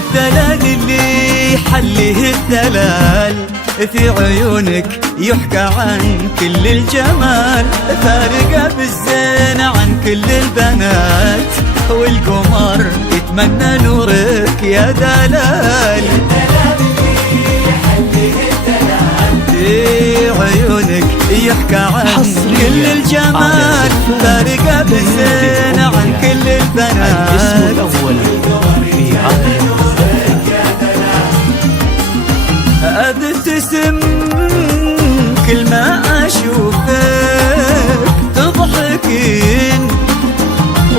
الدلال اللي يحليه الدلال في عيونك يحكى عن كل الجمال، فارقة بالزين عن كل البنات، والقمر يتمنى نورك يا دلال. في عيونك يحكى عن كل الجمال، فارقة بالزين عن كل البنات. الاسم الأول في عالم ابتسم كل ما اشوفك تضحكين،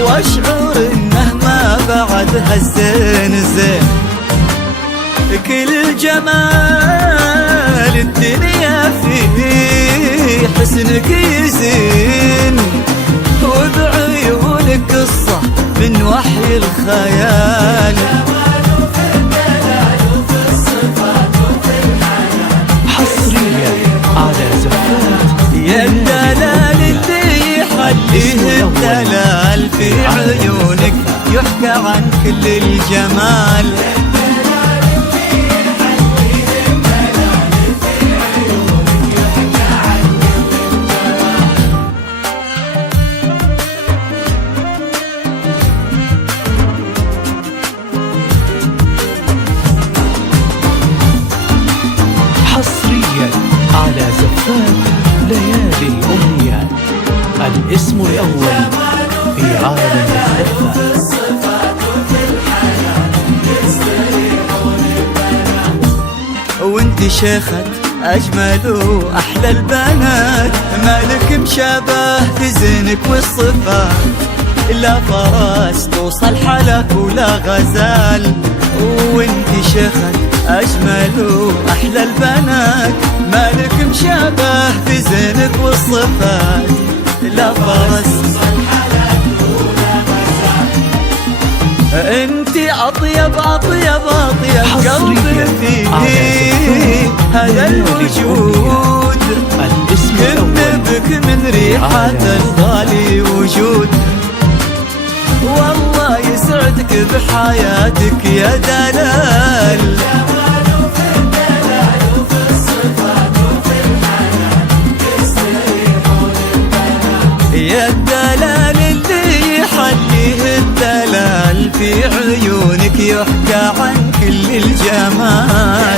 واشعر انه ما بعد هالزين زين. كل جمال الدنيا في حسنك يزين، وبعيونك قصة من وحي الخيال. على زفات يا الدلال اللي يحليه الدلال، في عيونك يحكى عن كل الجمال. على زفات ليالي الأمنيات، الاسم الأول في عالم الزفات. وانت شيخة أجمل وأحلى البنات، مالك مشابه في زينك والصفات، لا فرس توصل حلك ولا غزال. وانت شيخة أجمل وأحلى البنات، مالك مشابه في زينك والصفات، لا فرس انت أطيب أطيب أطيب قلب فيه هذا الوجود، كن بك من ريحة الغالي وجود. والله يسعدك بحياتك يا دلال. يا الدلال اللي يحليه الدلال، في عيونك يحكى عن كل الجمال.